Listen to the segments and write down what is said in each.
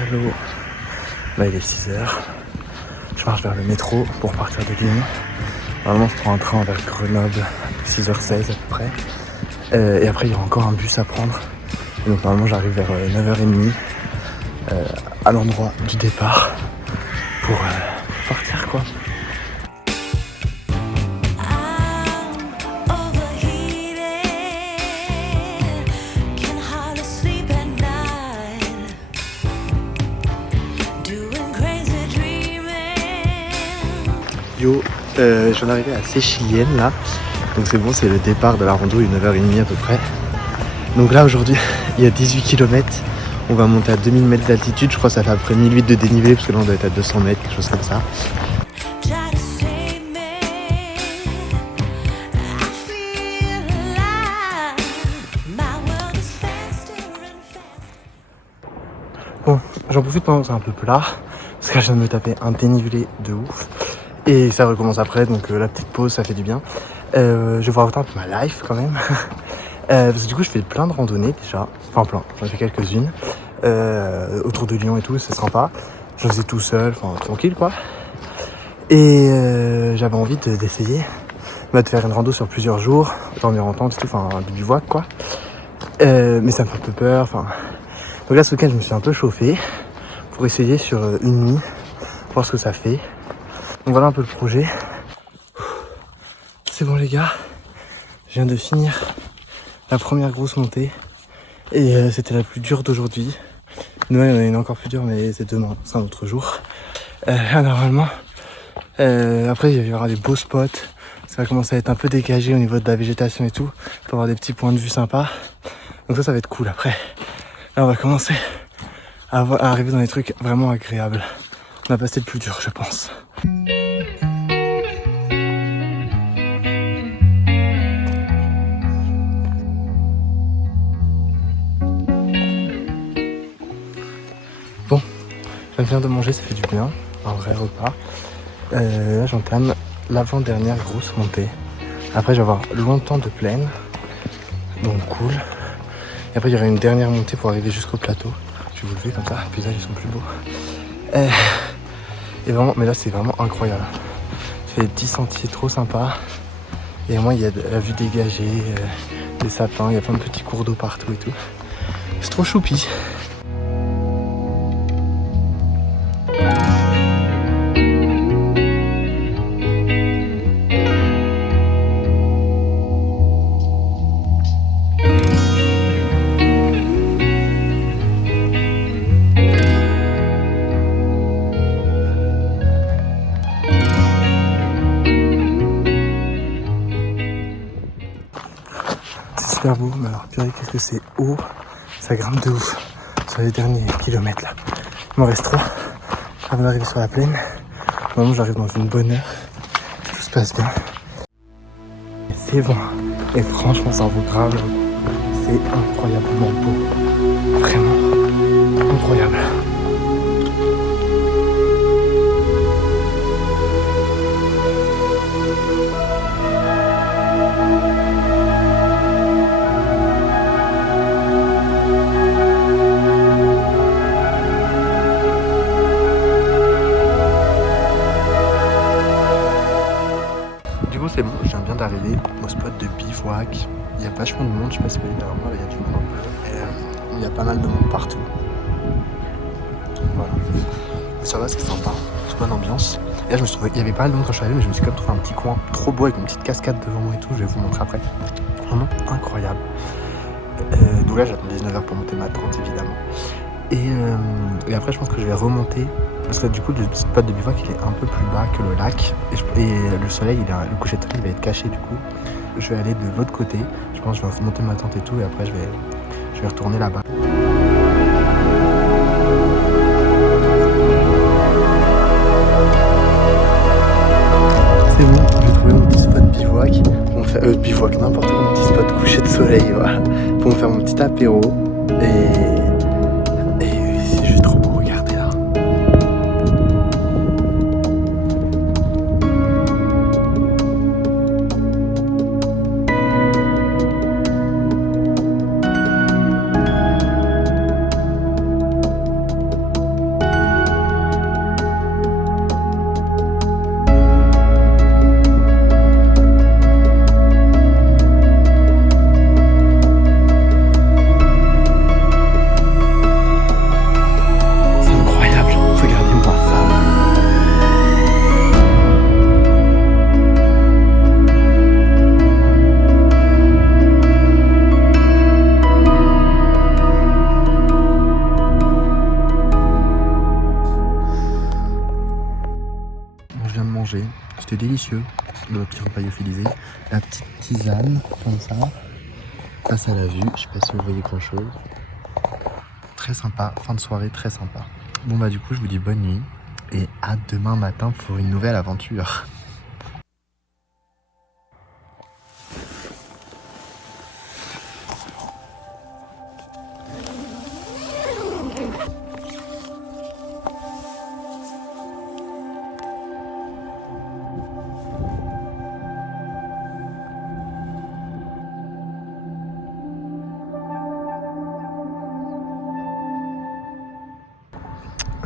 Hello. Là il est 6h. Je marche vers le métro pour partir de Lyon. Normalement je prends un train vers Grenoble à 6h16 à peu près. Et après il y aura encore un bus à prendre. Et donc normalement j'arrive vers 9h30 à l'endroit du départ pour partir quoi. Yo, je viens d'arriver à Séchilienne là. Donc c'est bon, c'est le départ de la rando, 1h30 à peu près. Donc là aujourd'hui il y a 18 km. On va monter à 2000 mètres d'altitude, je crois que ça fait à peu près 1008 de dénivelé parce que là on doit être à 200 mètres, quelque chose comme ça. Bon, j'en profite pendant que c'est un peu plat, parce que là je viens de me taper un dénivelé de ouf. Et ça recommence après, donc la petite pause ça fait du bien. Je vais vous raconter un peu ma life quand même. Parce que du coup je fais plein de randonnées déjà, enfin plein, j'en ai fait quelques-unes. Autour de Lyon et tout, c'est sympa. Je faisais tout seul, enfin tranquille quoi. Et j'avais envie d'essayer de faire une rando sur plusieurs jours, dormir en tente et tout, enfin du bivouac quoi. Mais ça me fait un peu peur, enfin. Donc là ce week-end je me suis un peu chauffé pour essayer sur une nuit, voir ce que ça fait. Donc voilà un peu le projet. C'est bon les gars, je viens de finir la première grosse montée et c'était la plus dure d'aujourd'hui. Demain il y en a une encore plus dure mais c'est demain, c'est un autre jour. Normalement, après il y aura des beaux spots, ça va commencer à être un peu dégagé au niveau de la végétation et tout, pour avoir des petits points de vue sympas. Donc ça va être cool après. Là on va commencer à arriver dans des trucs vraiment agréables. On a passé le plus dur je pense. Bon, je viens de manger, ça fait du bien, un vrai repas. Là j'entame l'avant-dernière grosse montée. Après je vais avoir longtemps de plaine, donc cool. Et après il y aura une dernière montée pour arriver jusqu'au plateau. Je vais vous lever comme ça, les paysages ils sont plus beaux. Et vraiment, mais là c'est vraiment incroyable. Ça fait des petits sentiers trop sympas. Et au moins il y a la vue dégagée, des sapins, il y a plein de petits cours d'eau partout et tout. C'est trop choupi. C'est super beau, mais alors purée qu'est-ce que c'est haut, ça grimpe de ouf sur les derniers kilomètres là. Il m'en reste 3 avant d'arriver sur la plaine. Normalement j'arrive dans une bonne heure, tout se passe bien. Et c'est bon, et franchement ça en vaut grave, c'est incroyablement beau, vraiment incroyable. C'est bon, je viens bien d'arriver au spot de bivouac. Il y a vachement de monde, je sais pas si vous voyez derrière moi, là il y a du monde un peu. Et il y a pas mal de monde partout. Voilà. Mais ça va, c'est sympa, c'est bonne ambiance. Et là je me suis trouvé, il y avait pas mal de monde quand je suis arrivé, mais je me suis quand même trouvé un petit coin trop beau avec une petite cascade devant moi et tout, je vais vous montrer après. Vraiment incroyable. Donc là j'attends 19h pour monter ma tente évidemment. Et après je pense que je vais remonter. Parce que du coup le spot de bivouac il est un peu plus bas que le lac et le soleil, le coucher de soleil il va être caché du coup. Je vais aller de l'autre côté, je pense que je vais monter ma tente et tout et après je vais retourner là-bas. C'est bon, j'ai trouvé mon petit spot bivouac. Pour me faire, bivouac, n'importe quoi, mon petit spot coucher de soleil, voilà. Pour me faire mon petit apéro et c'est juste trop beau, regardez là. manger. C'était délicieux, le petit repas lyophilisé. La petite tisane, comme ça, face à la vue. Je sais pas si vous voyez grand chose. Très sympa, fin de soirée très sympa. Bon bah du coup je vous dis bonne nuit et à demain matin pour une nouvelle aventure.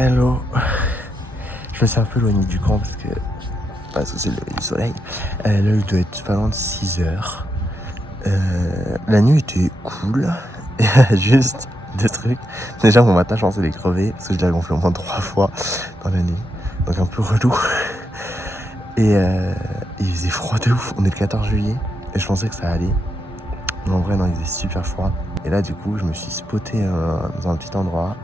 Hello, je me suis un peu éloigné du camp parce que c'est le lever du soleil. Là il doit être pas loin de 6 heures. La nuit était cool, juste deux trucs. Déjà mon matin je pensais les crever parce que je l'avais gonflé au moins 3 fois dans la nuit, donc un peu relou. Et il faisait froid de ouf, on est le 14 juillet et je pensais que ça allait. Mais en vrai non, il faisait super froid. Et là du coup je me suis spoté dans un petit endroit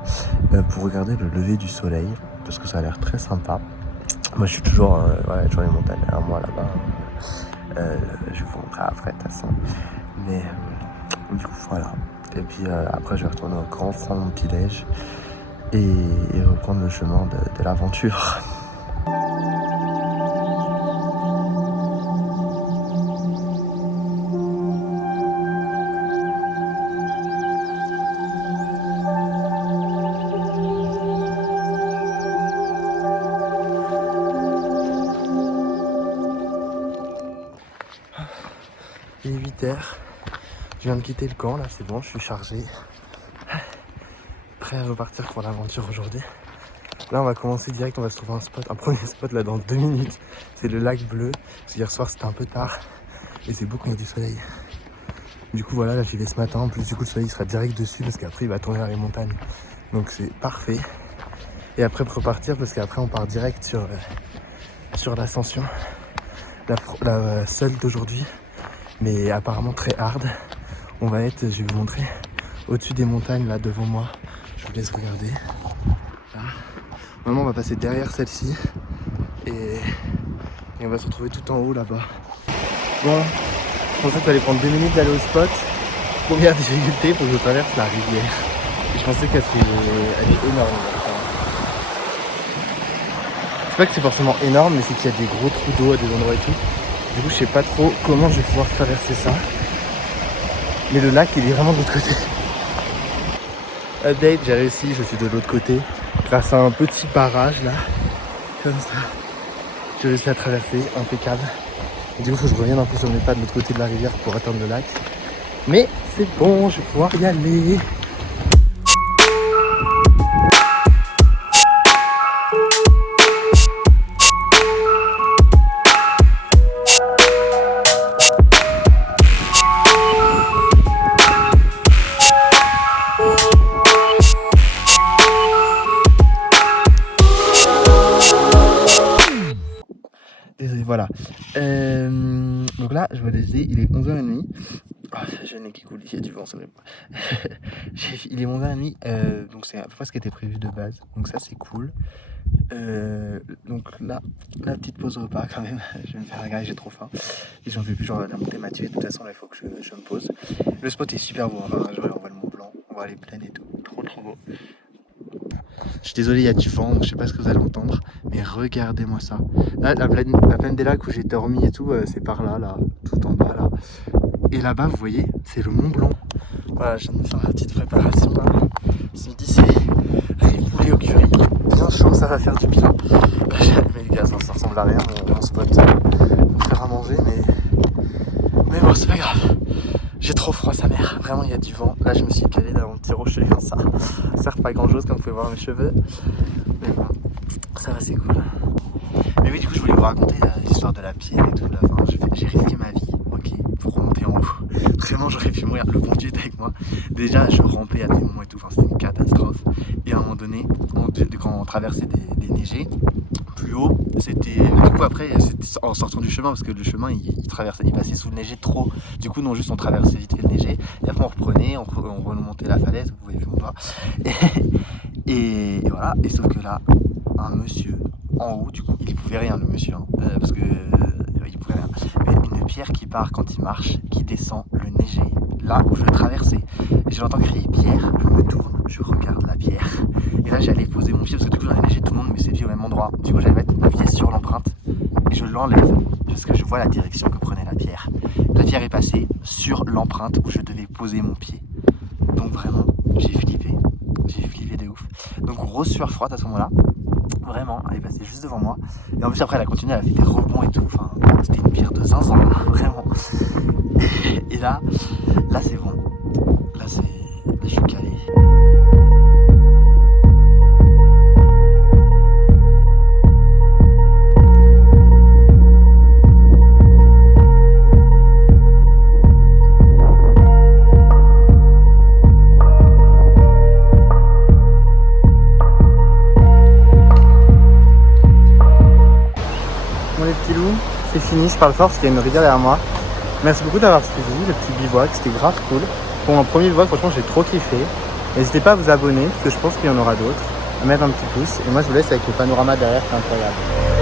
pour regarder le lever du soleil parce que ça a l'air très sympa. Moi je suis toujours, toujours les montagnes derrière moi là-bas. Je vais vous montrer après de toute façon. Mais du coup voilà. Et puis après je vais retourner au camp, prendre mon petit déj et reprendre le chemin de l'aventure. Il est 8h, je viens de quitter le camp, là c'est bon, je suis chargé. Prêt à repartir pour l'aventure aujourd'hui. Là on va commencer direct, on va se trouver un premier spot là dans 2 minutes. C'est le lac bleu, parce qu'hier soir c'était un peu tard et c'est beau quand il y a du soleil. Du coup voilà, là j'y vais ce matin, en plus du coup le soleil sera direct dessus parce qu'après il va tourner vers les montagnes. Donc c'est parfait. Et après pour repartir, parce qu'après on part direct sur l'ascension, la seule d'aujourd'hui. Mais apparemment très hard. On va être, je vais vous montrer, au-dessus des montagnes là devant moi. Je vous laisse regarder. Là. Normalement on va passer derrière celle-ci et on va se retrouver tout en haut là-bas. Bon, je pensais qu'il fallait prendre 2 minutes d'aller au spot. Première difficulté, il faut que je traverse la rivière. Et je pensais qu'elle est énorme. C'est pas que c'est forcément énorme, mais c'est qu'il y a des gros trous d'eau à des endroits et tout. Du coup, je sais pas trop comment je vais pouvoir traverser ça. Mais le lac, il est vraiment de l'autre côté. Update, j'ai réussi, je suis de l'autre côté. Grâce à un petit barrage là. Comme ça. J'ai réussi à traverser, impeccable. Et du coup, il faut que je revienne un peu sur mes pas de l'autre côté de la rivière pour atteindre le lac. Mais c'est bon, je vais pouvoir y aller. Désolé, voilà. Donc là, je vois les idées, il est 11h30. Oh, j'ai le nez qui coule, il y a du vent, ça va pas. Il est 11h30, donc c'est à peu près ce qui était prévu de base. Donc ça, c'est cool. Donc là, la petite pause repas quand même. Je vais me faire regarder, j'ai trop faim. Et j'en fais plus, genre la montée Mathieu. De toute façon, là, il faut que je me pose. Le spot est super beau, enfin, on voit le Mont Blanc, on voit les plaines et tout. Trop beau. Je suis désolé, il y a du vent, donc je sais pas ce que vous allez entendre, mais regardez-moi ça. Là, la plaine des lacs où j'ai dormi et tout, c'est par là, tout en bas là. Et là-bas, vous voyez, c'est le Mont Blanc. Voilà, je viens de me faire la petite préparation là. Ce midi, c'est riz poulet au curry. Bien chaud, ça va faire du bien. Mais les gars, ça ressemble à rien, mon spot. Pour faire à manger, mais bon, c'est pas grave. J'ai trop froid, sa mère. Vraiment, il y a du vent. Là, je me suis calé dans mon petit rocher comme ça. Ça sert pas à grand chose, comme vous pouvez voir mes cheveux. Mais bon, ça va, c'est cool. Mais oui, du coup, je voulais vous raconter l'histoire de la pierre et tout. Là. Enfin, j'ai risqué ma vie, ok, pour remonter en haut. Vraiment, j'aurais pu mourir. Le bon Dieu était avec moi. Déjà, je rampais à des moments et tout. Enfin, c'était une catastrophe. Et à un moment donné, quand on traversait des neigés, plus haut, c'était du coup après c'était en sortant du chemin parce que le chemin il passait sous le neigé trop, du coup non, juste on traversait vite fait le neigé et après on reprenait, on remontait la falaise, vous voyez vu mon doigt et voilà, et sauf que là un monsieur en haut, du coup, il y pouvait rien le monsieur, hein, parce que il pouvait rien. Mais une pierre qui part quand il marche, qui descend, le neiger, là où je traversais. Et je l'entends crier pierre, je me tourne, je regarde la pierre. Et là j'allais poser mon pied, parce que du coup dans la neige, tout le monde met ses pieds au même endroit. Du coup j'allais mettre mon pied sur l'empreinte et je l'enlève parce que je vois la direction que prenait la pierre. La pierre est passée sur l'empreinte où je devais poser mon pied. Donc vraiment, j'ai flippé de ouf. Donc grosse sueur froide à ce moment-là. Vraiment, elle est passée juste devant moi. Et en plus après elle a continué, elle a fait des rebonds et tout. Enfin, c'était une pierre de zinzin, vraiment. Et là c'est bon. Là je suis calé. Bon les petits loups, c'est fini, je parle fort parce qu'il y a une rivière derrière moi. Merci beaucoup d'avoir suivi le petit bivouac, c'était grave cool. Pour mon premier bivouac, franchement j'ai trop kiffé. N'hésitez pas à vous abonner parce que je pense qu'il y en aura d'autres, à mettre un petit pouce. Et moi je vous laisse avec le panorama derrière, c'est incroyable.